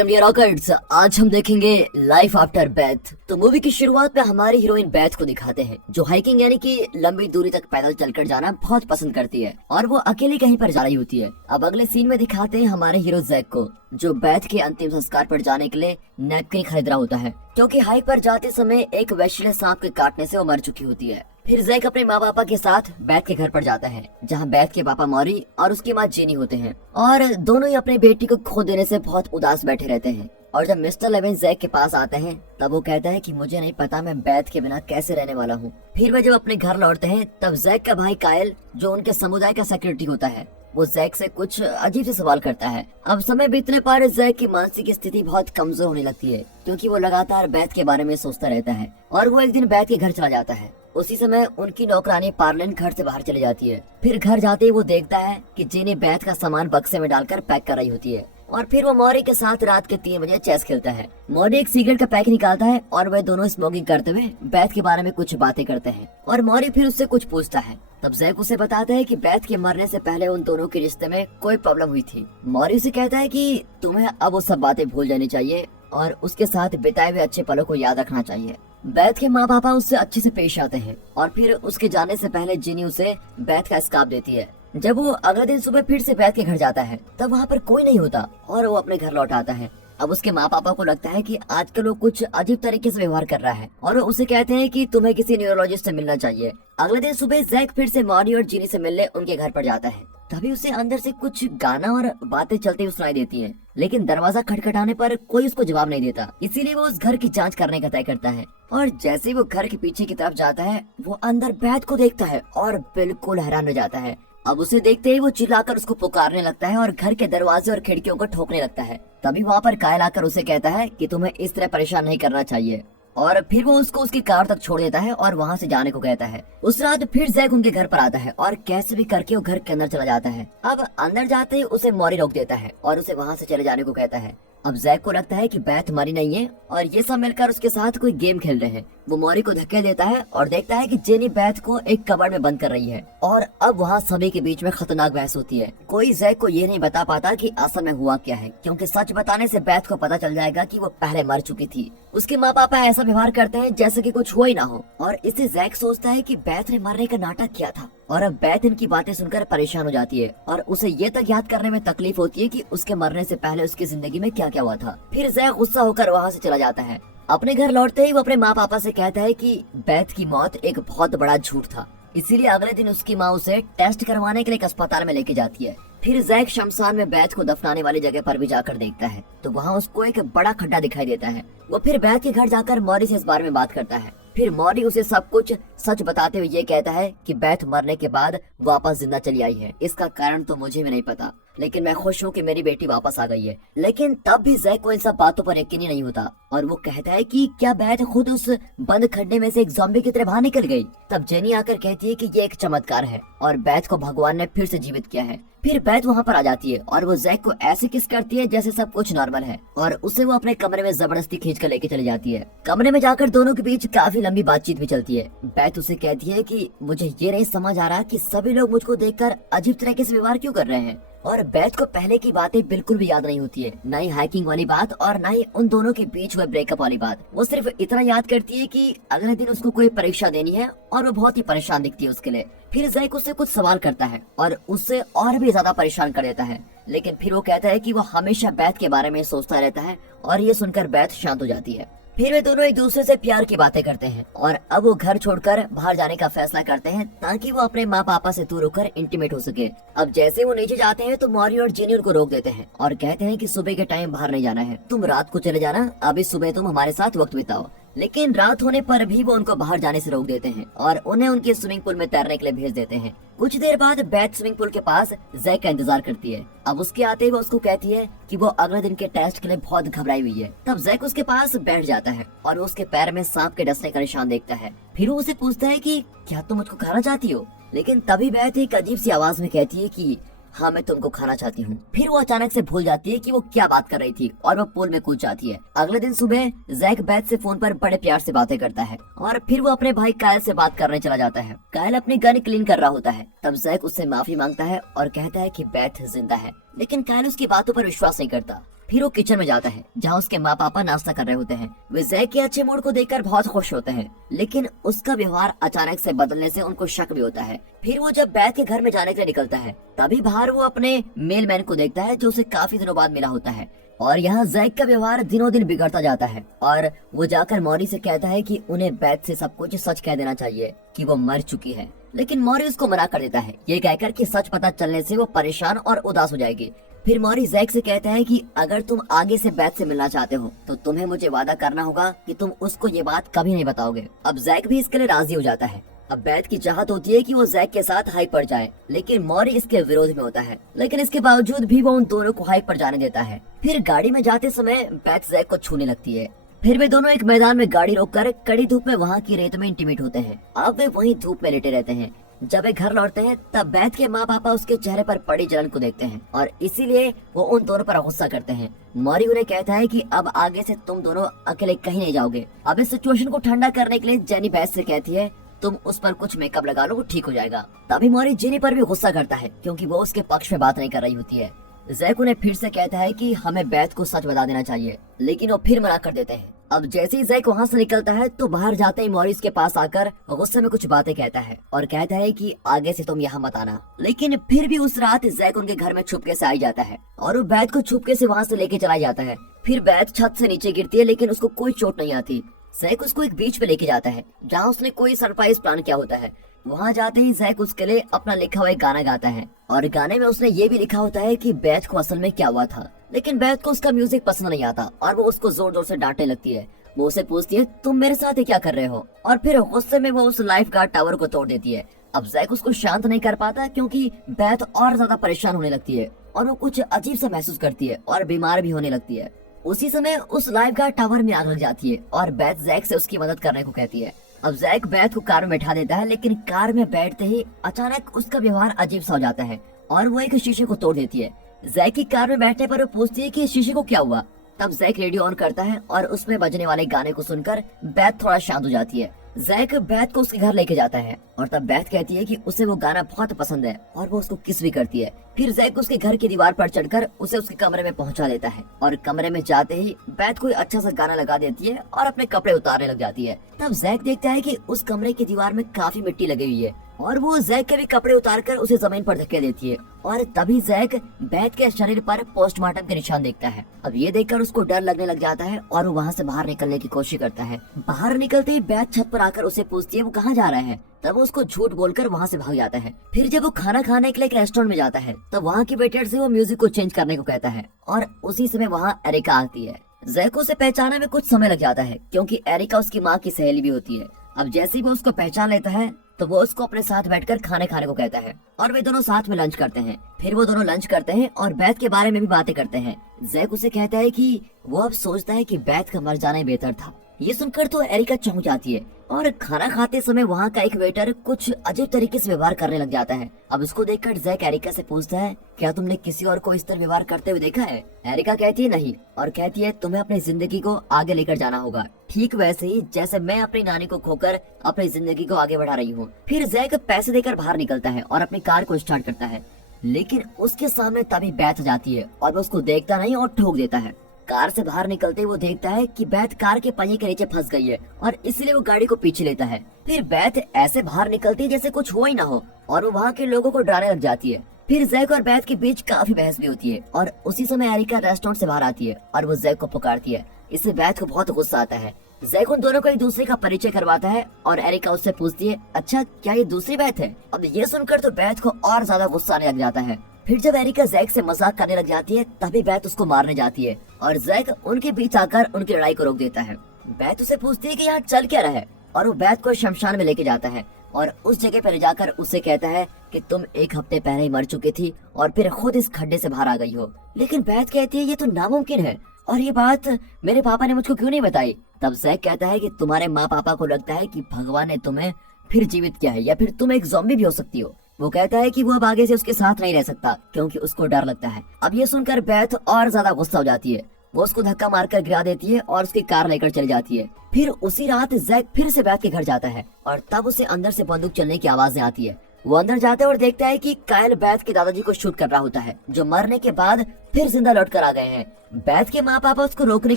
Welcome dear रॉकर्ट्स। आज हम देखेंगे लाइफ आफ्टर बेथ। तो मूवी की शुरुआत में हमारी हीरोइन बेथ को दिखाते हैं, जो हाइकिंग यानी कि लंबी दूरी तक पैदल चलकर जाना बहुत पसंद करती है और वो अकेली कहीं पर जा रही होती है। अब अगले सीन में दिखाते हैं हमारे हीरो जैक को, जो बेथ के अंतिम संस्कार पर जाने के लिए नैपकिन खरीद रहा होता है, क्योंकि हाइक पर जाते समय एक वैश्य सांप के काटने से वो मर चुकी होती है। फिर जैक अपने माँ पापा के साथ बेथ के घर पर जाता है, जहाँ बेथ के पापा मॉरी और उसकी माँ जेनी होते हैं और दोनों ही अपनी बेटी को खो देने से बहुत उदास बैठे रहते हैं। और जब मिस्टर लेविन जैक के पास आते हैं तब वो कहता है कि मुझे नहीं पता मैं बेथ के बिना कैसे रहने वाला हूँ। फिर वे जब अपने घर लौटते हैं तब जैक का भाई कायल, जो उनके समुदाय का सेक्रेटरी होता है, वो जैक से कुछ अजीब से सवाल करता है। अब समय बीतने पर जैक की मानसिक स्थिति बहुत कमजोर होने लगती है, क्योंकि वो लगातार बेथ के बारे में सोचता रहता है और वो एक दिन बेथ के घर चला जाता है। उसी समय उनकी नौकरानी पार्लिन घर से बाहर चली जाती है। फिर घर जाते ही वो देखता है कि जेनी बेथ का सामान बक्से में डालकर पैक कर रही होती है और फिर वो मॉरी के साथ रात के 3 बजे चेस खेलता है। मॉरी एक सिगरेट का पैक निकालता है और वे दोनों स्मोकिंग करते हुए बेथ के बारे में कुछ बातें करते हैं और मॉरी फिर उससे कुछ पूछता है। तब जैक उसे बताता है कि बेथ के मरने से पहले उन दोनों के रिश्ते में कोई प्रॉब्लम हुई थी। मॉरी उसे कहता है कि तुम्हें अब वो सब बातें भूल जानी चाहिए और उसके साथ बिताए हुए अच्छे पलों को याद रखना चाहिए। बेथ के माँ पापा उससे अच्छे से पेश आते हैं और फिर उसके जाने से पहले जेनी उसे बेथ का स्कार्फ देती है। जब वो अगले दिन सुबह फिर से बेथ के घर जाता है तब वहाँ पर कोई नहीं होता और वो अपने घर लौट आता है। अब उसके माँ पापा को लगता है कि आजकल वो कुछ अजीब तरीके से व्यवहार कर रहा है और वो उसे कहते हैं कि तुम्हें किसी न्यूरोलॉजिस्ट से मिलना चाहिए। अगले दिन सुबह जैक फिर से मॉरी और जीनी से मिलने उनके घर पर जाता है। तभी उसे अंदर से कुछ गाना और बातें चलती हुई सुनाई देती है, लेकिन दरवाजा खटखटाने पर कोई उसको जवाब नहीं देता। इसीलिए वो उस घर की जांच करने का तय करता है और जैसे ही वो घर के पीछे की तरफ जाता है वो अंदर बेथ को देखता है और बिल्कुल हैरान हो जाता है। अब उसे देखते ही वो चिल्लाकर उसको पुकारने लगता है और घर के दरवाजे और खिड़कियों को ठोकने लगता है। तभी वहाँ पर कायल आकर उसे कहता है कि तुम्हें इस तरह परेशान नहीं करना चाहिए और फिर वो उसको उसकी कार तक छोड़ देता है और वहाँ से जाने को कहता है। उस रात फिर जैक उनके घर पर आता है और कैसे भी करके वो घर के अंदर चला जाता है। अब अंदर जाते ही उसे मॉरी रोक देता है और उसे वहाँ से चले जाने को कहता है। अब जैक को लगता है कि बेथ मरी नहीं है और ये सब मिलकर उसके साथ कोई गेम खेल रहे हैं। वो मॉरी को धक्के देता है और देखता है कि जेनी बेथ को एक कबर्ड में बंद कर रही है और अब वहाँ सभी के बीच में खतरनाक बहस होती है। कोई जैक को ये नहीं बता पाता कि असल में हुआ क्या है, क्योंकि सच बताने से बेथ को पता चल जाएगा कि वो पहले मर चुकी थी। उसके माँ पापा ऐसा व्यवहार करते हैं जैसे कि कुछ हुआ ही ना हो और इससे जैक सोचता है कि बेथ ने मरने का नाटक किया था और अब बेथ इनकी बातें सुनकर परेशान हो जाती है और उसे ये तक याद करने में तकलीफ होती है कि उसके मरने से पहले उसकी जिंदगी में क्या क्या हुआ था। फिर जैक गुस्सा होकर वहाँ से चला जाता है। अपने घर लौटते ही वो अपने माँ पापा से कहता है कि बेथ की मौत एक बहुत बड़ा झूठ था, इसीलिए अगले दिन उसकी माँ उसे टेस्ट करवाने के लिए एक अस्पताल में लेके जाती है। फिर जैक शमशान में बेथ को दफनाने वाली जगह पर भी जाकर देखता है तो वहाँ उसको एक बड़ा खड्डा दिखाई देता है। वो फिर बेथ के घर जाकर मॉरी से इस बारे में बात करता है। फिर मॉरी उसे सब कुछ सच बताते हुए ये कहता है कि बेथ मरने के बाद वापस जिंदा चली आई है। इसका कारण तो मुझे भी नहीं पता, लेकिन मैं खुश हूँ कि मेरी बेटी वापस आ गई है। लेकिन तब भी जैक को इन सब बातों पर यकीन ही नहीं होता और वो कहता है कि क्या बेथ खुद उस बंद खड्डे में से एक ज़ॉम्बी की तरह बाहर निकल गई। तब जेनी आकर कहती है कि ये एक चमत्कार है और बेथ को भगवान ने फिर से जीवित किया है। फिर बेथ वहाँ पर आ जाती है और वो जैक को ऐसे किस करती है जैसे सब कुछ नॉर्मल है और उसे वो अपने कमरे में जबरदस्ती खींच कर लेके चली जाती है। कमरे में जाकर दोनों के बीच काफी लंबी बातचीत भी चलती है। बेथ उसे कहती है कि मुझे ये नहीं समझ आ रहा कि सभी लोग मुझको देखकर अजीब तरीके से व्यवहार क्यों कर रहे हैं और बेथ को पहले की बातें बिल्कुल भी याद नहीं होती है, न ही हाइकिंग वाली बात और न ही उन दोनों के बीच हुए ब्रेकअप वाली बात। वो सिर्फ इतना याद करती है कि अगले दिन उसको कोई परीक्षा देनी है और वो बहुत ही परेशान दिखती है उसके लिए। फिर जैक उससे कुछ सवाल करता है और उससे और भी ज्यादा परेशान कर देता है, लेकिन फिर वो कहता है कि वो हमेशा बेथ के बारे में सोचता रहता है और ये सुनकर बेथ शांत हो जाती है। फिर वे दोनों एक दूसरे से प्यार की बातें करते हैं और अब वो घर छोड़कर बाहर जाने का फैसला करते हैं ताकि वो अपने माँ पापा से दूर होकर इंटीमेट हो सके। अब जैसे वो नीचे जाते हैं तो मॉरी और जेनी उनको रोक देते हैं और कहते हैं कि सुबह के टाइम बाहर नहीं जाना है, तुम रात को चले जाना, अभी सुबह तुम हमारे साथ वक्त बिताओ। लेकिन रात होने पर भी वो उनको बाहर जाने से रोक देते हैं और उन्हें उनके स्विमिंग पूल में तैरने के लिए भेज देते हैं। कुछ देर बाद बेथ स्विमिंग पूल के पास जैक का इंतजार करती है। अब उसके आते ही वो उसको कहती है कि वो अगले दिन के टेस्ट के लिए बहुत घबराई हुई है। तब जैक उसके पास बैठ जाता है और उसके पैर में सांप के डसने का निशान देखता है। फिर वो उसे पूछता है कि क्या तुम मुझको खाना चाहती हो, लेकिन तभी बेथ एक अजीब सी आवाज में कहती है कि हाँ मैं तुमको खाना चाहती हूँ। फिर वो अचानक से भूल जाती है कि वो क्या बात कर रही थी और वो पूल में कूद जाती है। अगले दिन सुबह जैक बेथ से फोन पर बड़े प्यार से बातें करता है और फिर वो अपने भाई कायल से बात करने चला जाता है। कायल अपनी गन क्लीन कर रहा होता है। तब जैक उससे माफी मांगता है और कहता है कि बेथ जिंदा है, लेकिन कायल उसकी बातों पर विश्वास नहीं करता। फिर वो किचन में जाता है जहाँ उसके माँ पापा नाश्ता कर रहे होते हैं। वे जैक के अच्छे मूड को देखकर बहुत खुश होते हैं, लेकिन उसका व्यवहार अचानक से बदलने से उनको शक भी होता है। फिर वो जब बैथ के घर में जाने के लिए निकलता है, तभी बाहर वो अपने मेलमैन को देखता है जो उसे काफी दिनों बाद मिला होता है। और यहाँ जैक का व्यवहार दिनों दिन बिगड़ता जाता है और वो जाकर मॉरी से कहता है कि उन्हें बैथ से सब कुछ सच कह देना चाहिए कि वो मर चुकी है, लेकिन मॉरी उसको मना कर देता है, ये कहकर कि सच पता चलने से वो परेशान और उदास हो जाएगी। फिर मॉरी जैक से कहता है कि अगर तुम आगे से बैथ से मिलना चाहते हो तो तुम्हें मुझे वादा करना होगा कि तुम उसको ये बात कभी नहीं बताओगे। अब जैक भी इसके लिए राजी हो जाता है। अब बैथ की चाहत होती है कि वो जैक के साथ हाइक पर जाए, लेकिन मॉरी इसके विरोध में होता है, लेकिन इसके बावजूद भी वो उन दोनों को हाइक पर जाने देता है। फिर गाड़ी में जाते समय बैथ जैक को छूने लगती है। फिर वे दोनों एक मैदान में गाड़ी रोककर कड़ी धूप में वहाँ की रेत में इंटीमेट होते हैं। अब वे वहीं धूप में लेटे रहते हैं। जब वे घर लौटते हैं तब बैथ के माँ पापा उसके चेहरे पर पड़ी जलन को देखते हैं और इसीलिए वो उन दोनों पर गुस्सा करते हैं। मॉरी उन्हें कहता है कि अब आगे से तुम दोनों अकेले कहीं नहीं जाओगे। अब इस सिचुएशन को ठंडा करने के लिए जेनी बैथ से कहती है तुम उस पर कुछ मेकअप लगा लो, वो ठीक हो जाएगा। तभी मॉरी जेनी पर भी गुस्सा करता है क्योंकि वो उसके पक्ष में बात नहीं कर रही होती है। जैक उन्हें फिर से कहता है कि हमें बैथ को सच बता देना चाहिए, लेकिन वो फिर मना कर देते हैं। अब जैसे ही जैक वहाँ से निकलता है तो बाहर जाते ही मॉरी उसके पास आकर गुस्से में कुछ बातें कहता है और कहता है कि आगे से तुम यहाँ मत आना। लेकिन फिर भी उस रात जैक उनके घर में छुपके से आ जाता है और वो बैथ को छुपके से वहाँ से लेके चला जाता है। फिर बैथ छत से नीचे गिरती है, लेकिन उसको कोई चोट नहीं आती। जैक उसको एक बीच पे लेके जाता है जहाँ उसने कोई सरप्राइज प्लान किया होता है। वहाँ जाते ही जैक उसके लिए अपना लिखा हुआ एक गाना गाता है और गाने में उसने ये भी लिखा होता है कि बैथ को असल में क्या हुआ था। लेकिन बैथ को उसका म्यूजिक पसंद नहीं आता और वो उसको जोर जोर से डांटने लगती है। वो उसे पूछती है तुम मेरे साथ ही क्या कर रहे हो, और फिर गुस्से में वो उस लाइफ गार्ड टावर को तोड़ देती है। अब जैक उसको शांत नहीं कर पाता क्योंकि बैथ और ज्यादा परेशान होने लगती है और वो कुछ अजीब सा महसूस करती है और बीमार भी होने लगती है। उसी समय उस लाइफ गार्ड टावर में आग लग जाती है और बैथ जैक से उसकी मदद करने को कहती है। अब जैक बैथ को कार में बैठा देता है, लेकिन कार में बैठते ही अचानक उसका व्यवहार अजीब सा हो जाता है और वो एक शीशे को तोड़ देती है। जैक की कार में बैठने पर वो पूछती है कि शीशे को क्या हुआ। तब जैक रेडियो ऑन करता है और उसमें बजने वाले गाने को सुनकर बैथ थोड़ा शांत हो जाती है। जैक बैथ को उसके घर लेके जाता है और तब बैथ कहती है कि उसे वो गाना बहुत पसंद है और वो उसको किस भी करती है। फिर जैक उसके घर की दीवार पर चढ़कर उसे उसके कमरे में पहुंचा देता है और कमरे में जाते ही बैथ कोई अच्छा सा गाना लगा देती है और अपने कपड़े उतारने लग जाती है। तब जैक देखता है कि उस कमरे की दीवार में काफी मिट्टी लगी हुई है और वो जैक के भी कपड़े उतारकर उसे जमीन पर धक्के देती है और तभी जैक बैथ के शरीर पर पोस्टमार्टम के निशान देखता है। अब ये देखकर उसको डर लगने लग जाता है और वो वहाँ से बाहर निकलने की कोशिश करता है। बाहर निकलते ही बैथ छत पर आकर उसे पूछती है वो कहाँ जा रहा है। तब वो उसको झूठ बोलकर वहाँ से भाग जाता है। फिर जब वो खाना खाने के लिए एक रेस्टोरेंट में जाता है तब वहाँ की वेटर से वो म्यूजिक को चेंज करने को कहता है और उसी समय वहाँ एरिका आती है। जैक को उसे पहचानने में कुछ समय लग जाता है क्योंकि एरिका उसकी माँ की सहेली भी होती है। अब जैसे ही वो उसको पहचान लेता है तो वो उसको अपने साथ बैठकर खाने खाने को कहता है और वे दोनों साथ में लंच करते हैं। फिर वो दोनों लंच करते हैं और बैथ के बारे में भी बातें करते हैं। जैक उसे कहता है कि वो अब सोचता है कि बैथ का मर जाना ही बेहतर था। ये सुनकर तो एरिका चौंक जाती है और खाना खाते समय वहाँ का एक वेटर कुछ अजीब तरीके से व्यवहार करने लग जाता है। अब इसको देखकर जैक एरिका से पूछता है क्या तुमने किसी और को इस तरह व्यवहार करते हुए देखा है। एरिका कहती है नहीं और कहती है तुम्हें अपनी जिंदगी को आगे लेकर जाना होगा, ठीक वैसे ही जैसे मैं अपनी नानी को खोकर अपनी जिंदगी को आगे बढ़ा रही हूँ। फिर जैक पैसे देकर बाहर निकलता है और अपनी कार को स्टार्ट करता है, लेकिन उसके सामने तभी बैथ जाती है और वो उसको देखता नहीं और ठोक देता है। कार से बाहर निकलते वो देखता है कि बैथ कार के पहिए के नीचे फंस गई है और इसलिए वो गाड़ी को पीछे लेता है। फिर बैथ ऐसे बाहर निकलती है जैसे कुछ हुआ ही ना हो और वो वहाँ के लोगों को डराने लग जाती है। फिर जैक और बैथ के बीच काफी बहस भी होती है और उसी समय एरिका रेस्टोरेंट से बाहर आती है और वो जैक को पुकारती है। इससे बैथ को बहुत गुस्सा आता है। जैक उन दोनों को एक दूसरे का परिचय करवाता है और एरिका उससे पूछती है अच्छा क्या ये दूसरी बैथ है। अब ये सुनकर तो बैथ को और ज्यादा गुस्सा आने लग जाता है। फिर जब एरिका जैक से मजाक करने लग जाती है तभी बैथ उसको मारने जाती है और जैक उनके बीच आकर उनकी लड़ाई को रोक देता है। बैथ उसे पूछती है कि यहाँ चल क्या रहा है और वो बैथ को शमशान में लेके जाता है और उस जगह पर ले जाकर उससे कहता है कि तुम एक हफ्ते पहले ही मर चुकी थी और फिर खुद इस खड्डे से बाहर आ गई हो। लेकिन बैथ कहती है ये तो नामुमकिन है और ये बात मेरे पापा ने मुझको क्यों नहीं बताई। तब जैक कहता है कि तुम्हारे माँ पापा को लगता है कि भगवान ने तुम्हें फिर जीवित किया है या फिर तुम एक ज़ॉम्बी भी हो सकती हो। वो कहता है कि वो अब आगे से उसके साथ नहीं रह सकता क्योंकि उसको डर लगता है। अब ये सुनकर बैथ और ज्यादा गुस्सा हो जाती है। वो उसको धक्का मारकर गिरा देती है और उसकी कार लेकर चली जाती है। फिर उसी रात जैक फिर से बैथ के घर जाता है और तब उसे अंदर से बंदूक चलने की आवाजें आती है। वो अंदर जाता है और देखता है कि कायल बैथ के दादाजी को शूट कर रहा होता है, जो मरने के बाद फिर जिंदा लौट कर आ गए हैं। बैथ के माँ पापा उसको रोकने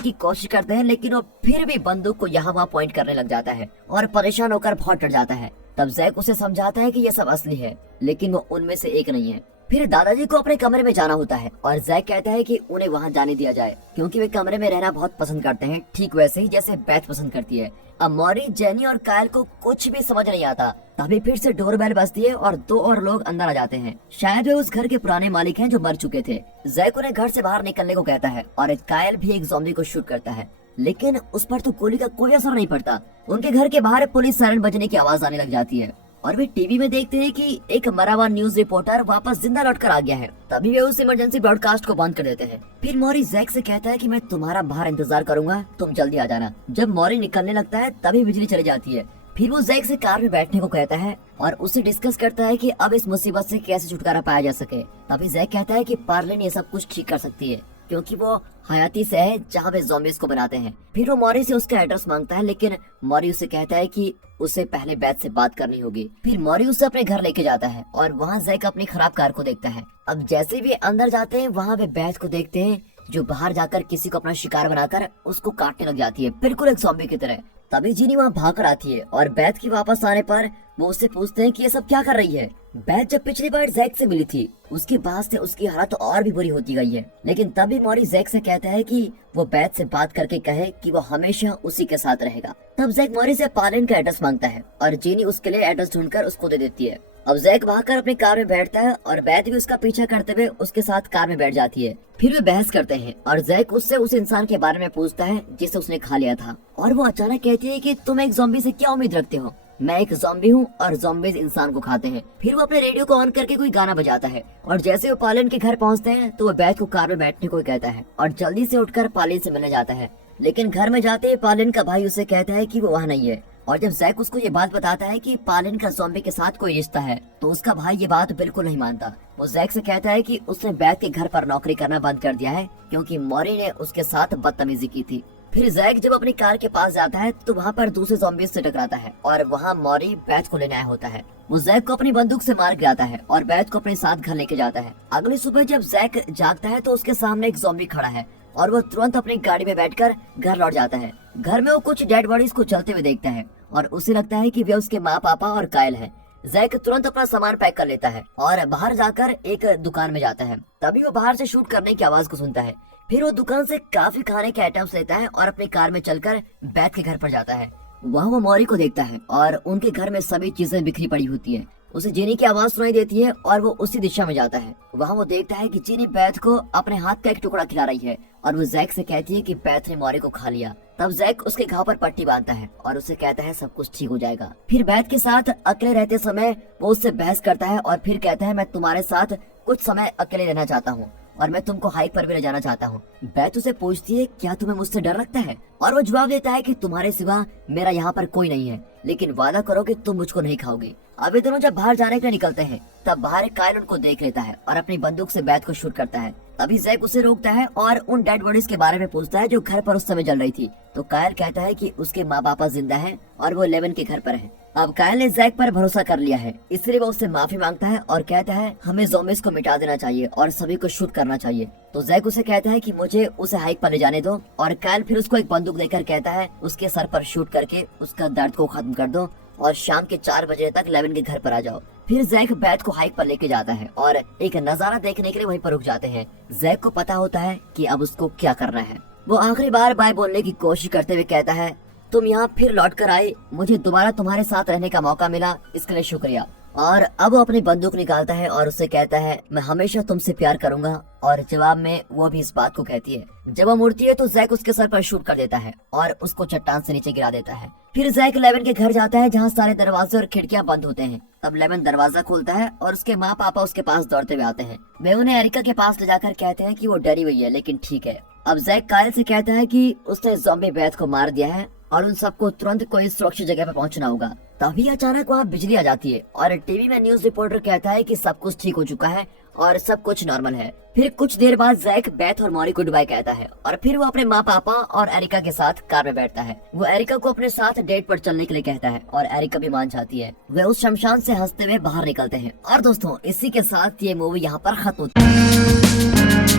की कोशिश करते हैं, लेकिन वो फिर भी बंदूक को यहाँ वहाँ पॉइंट करने लग जाता है और परेशान होकर बहुत डर जाता है। तब जैक उसे समझाता है कि ये सब असली है, लेकिन वो उनमें से एक नहीं है। फिर दादाजी को अपने कमरे में जाना होता है और जैक कहता है कि उन्हें वहाँ जाने दिया जाए, क्योंकि वे कमरे में रहना बहुत पसंद करते हैं, ठीक वैसे ही जैसे बैथ पसंद करती है। अब मॉरी, जेनी और कायल को कुछ भी समझ नहीं आता। तभी फिर से डोरबेल बजती है और 2 और लोग अंदर आ जाते हैं। शायद वे उस घर के पुराने मालिक हैं जो मर चुके थे। जैक उन्हें घर से बाहर निकलने को कहता है और कायल भी एक ज़ॉम्बी को शूट करता है, लेकिन उस पर तो गोली का कोई असर नहीं पड़ता। उनके घर के बाहर पुलिस सायरन बजने की आवाज आने लग जाती है और वे टीवी में देखते हैं कि एक मरा हुआ न्यूज रिपोर्टर वापस जिंदा लौट कर आ गया है। तभी वे उस इमरजेंसी ब्रॉडकास्ट को बंद कर देते हैं। फिर मॉरी जैक से कहता है कि मैं तुम्हारा बाहर इंतजार करूंगा, तुम जल्दी आ जाना। जब मॉरी निकलने लगता है तभी बिजली चली जाती है। फिर वो जैक से कार में बैठने को कहता है और उससे डिस्कस करता है कि अब इस मुसीबत से कैसे छुटकारा पाया जा सके। तभी जैक कहता है कि पार्लिन ये सब कुछ ठीक कर सकती है, क्योंकि वो हयाती से है जहाँ वे ज़ॉम्बीज़ को बनाते हैं। फिर वो मॉरी से उसका एड्रेस मांगता है, लेकिन मॉरी उसे कहता है कि उसे पहले बैथ से बात करनी होगी। फिर मॉरी उसे अपने घर लेके जाता है और वहाँ जैक अपनी खराब कार को देखता है। अब जैसे भी अंदर जाते हैं वहाँ वे बैथ को देखते हैं, जो बाहर जाकर किसी को अपना शिकार बनाकर उसको काटने लग जाती है, बिल्कुल एक ज़ॉम्बी की तरह। तभी जीनी वहाँ भाग कर आती है और बैथ की वापस आने पर वो उससे पूछते हैं कि ये सब क्या कर रही है। बैथ जब पिछली बार जैक से मिली थी उसके बाद से उसकी हालत और भी बुरी होती गई है, लेकिन तभी मॉरी जैक से कहता है कि वो बैथ से बात करके कहे कि वो हमेशा उसी के साथ रहेगा। तब जैक मॉरी से पार्लिन का एड्रेस मांगता है और जीनी उसके लिए एड्रेस ढूंढकर उसको दे देती है। अब जैक वहाँ कर अपनी कार में बैठता है और बैथ भी उसका पीछा करते हुए उसके साथ कार में बैठ जाती है। फिर वे बहस करते हैं और जैक उससे उस इंसान के बारे में पूछता है जिसे उसने खा लिया था, और वो अचानक कहती है कि तुम एक ज़ॉम्बी से क्या उम्मीद रखते हो, मैं एक ज़ॉम्बी हूँ और ज़ॉम्बीज़ इंसान को खाते हैं। फिर वो अपने रेडियो को ऑन करके कोई गाना बजाता है और जैसे वो पालिन के घर पहुँचते हैं तो वो बैथ को कार में बैठने को कहता है और जल्दी से उठकर पालिन से मिलने जाता है। लेकिन घर में जाते ही पालिन का भाई उसे कहता है कि वो वहाँ नहीं है, और जब जैक उसको ये बात बताता है कि पालिन का ज़ॉम्बी के साथ कोई रिश्ता है तो उसका भाई ये बात बिल्कुल नहीं मानता। वो जैक से कहता है कि उसने बैथ के घर पर नौकरी करना बंद कर दिया है क्योंकि मॉरी ने उसके साथ बदतमीजी की थी। फिर जैक जब अपनी कार के पास जाता है तो वहाँ पर दूसरे ज़ॉम्बीज़ से टकराता है और वहाँ मॉरी बैथ को लेने आया होता है। वो जैक को अपनी बंदूक से मार गिराता है और बैथ को अपने साथ घर लेके जाता है। अगली सुबह जब जैक जागता है तो उसके सामने एक ज़ॉम्बी खड़ा है और वो तुरंत अपनी गाड़ी में बैठकर घर लौट जाता है। घर में वो कुछ डेड बॉडीज को चलते हुए देखता है और उसे लगता है कि वे उसके माँ पापा और कायल हैं। जैक तुरंत अपना सामान पैक कर लेता है और बाहर जाकर एक दुकान में जाता है। तभी वो बाहर से शूट करने की आवाज को सुनता है। फिर वो दुकान से काफी खाने के आइटम्स लेता है और अपनी कार में चलकर बैथ के घर पर जाता है। वहाँ वो मॉरी को देखता है और उनके घर में सभी चीजें बिखरी पड़ी होती है। उसे जीनी की आवाज सुनाई देती है और वो उसी दिशा में जाता है। वहाँ वो देखता है कि जीनी बैथ को अपने हाथ का एक टुकड़ा खिला रही है और वो जैक से कहती है कि बैथ ने मॉरी को खा लिया। तब जैक उसके घाव पर पट्टी बांधता है और उसे कहता है सब कुछ ठीक हो जाएगा। फिर बैथ के साथ अकेले रहते समय वो उससे बहस करता है और फिर कहता है मैं तुम्हारे साथ कुछ समय अकेले रहना चाहता हूँ और मैं तुमको हाइक पर भी ले जाना चाहता हूँ। बैथ उसे पूछती है क्या तुम्हें मुझसे डर लगता है, और वो जवाब देता है कि तुम्हारे सिवा मेरा यहाँ पर कोई नहीं है, लेकिन वादा करो कि तुम मुझको नहीं खाओगे। अभी दोनों जब बाहर जाने के लिए निकलते हैं तब बाहर एक कायल उनको देख लेता है और अपनी बंदूक से बैथ को शूट करता है। तभी जैक उसे रोकता है और उन डेड बॉडीज के बारे में पूछता है जो घर पर उस समय जल रही थी। तो कायल कहता है कि उसके माँ बाप जिंदा हैं और वो लेवन के घर पर है। अब कायल ने जैक पर भरोसा कर लिया है, इसलिए वो उससे माफी मांगता है और कहता है हमें ज़ॉम्बीज़ को मिटा देना चाहिए और सभी को शूट करना चाहिए। तो जैक उसे कहता है कि मुझे उसे हाइक पर ले जाने दो, और कायल फिर उसको एक बंदूक देकर कहता है उसके सर पर शूट करके उसका दर्द को खत्म कर दो और शाम के 4 बजे तक लेवन के घर पर आ जाओ। फिर जैक बैथ को हाइक पर लेके जाता है और एक नजारा देखने के लिए वहीं पर रुक जाते हैं। जैक को पता होता है कि अब उसको क्या करना है। वो आखिरी बार बाय बोलने की कोशिश करते हुए कहता है तुम यहाँ फिर लौट कर आए, मुझे दोबारा तुम्हारे साथ रहने का मौका मिला, इसके लिए शुक्रिया। और अब वो अपनी बंदूक निकालता है और उससे कहता है मैं हमेशा तुमसे प्यार करूंगा, और जवाब में वो भी इस बात को कहती है। जब वो मुड़ती है तो जैक उसके सर पर शूट कर देता है और उसको चट्टान से नीचे गिरा देता है। फिर जैक लेवन के घर जाता है जहाँ सारे दरवाजे और खिड़कियां बंद होते हैं। तब लेवन दरवाजा खोलता है और उसके माँ पापा उसके पास दौड़ते हुए आते हैं। वे उन्हें एरिका के पास ले जाकर कहते हैं कि वो डरी हुई है लेकिन ठीक है। अब जैक कायल से कहता है कि उसने ज़ॉम्बी बैथ को मार दिया है और उन सबको तुरंत कोई सुरक्षित जगह पर पहुंचना होगा। तभी अचानक वहाँ बिजली आ जाती है और टीवी में न्यूज रिपोर्टर कहता है कि सब कुछ ठीक हो चुका है और सब कुछ नॉर्मल है। फिर कुछ देर बाद जैक बेथ और मॉरी गुड बाय कहता है और फिर वो अपने माँ पापा और एरिका के साथ कार में बैठता है। वो एरिका को अपने साथ डेट पर चलने के लिए कहता है और एरिका भी मान जाती है। वे उस शमशान से हंसते हुए बाहर निकलते हैं। और दोस्तों इसी के साथ ये मूवी यहाँ पर खत्म होती है।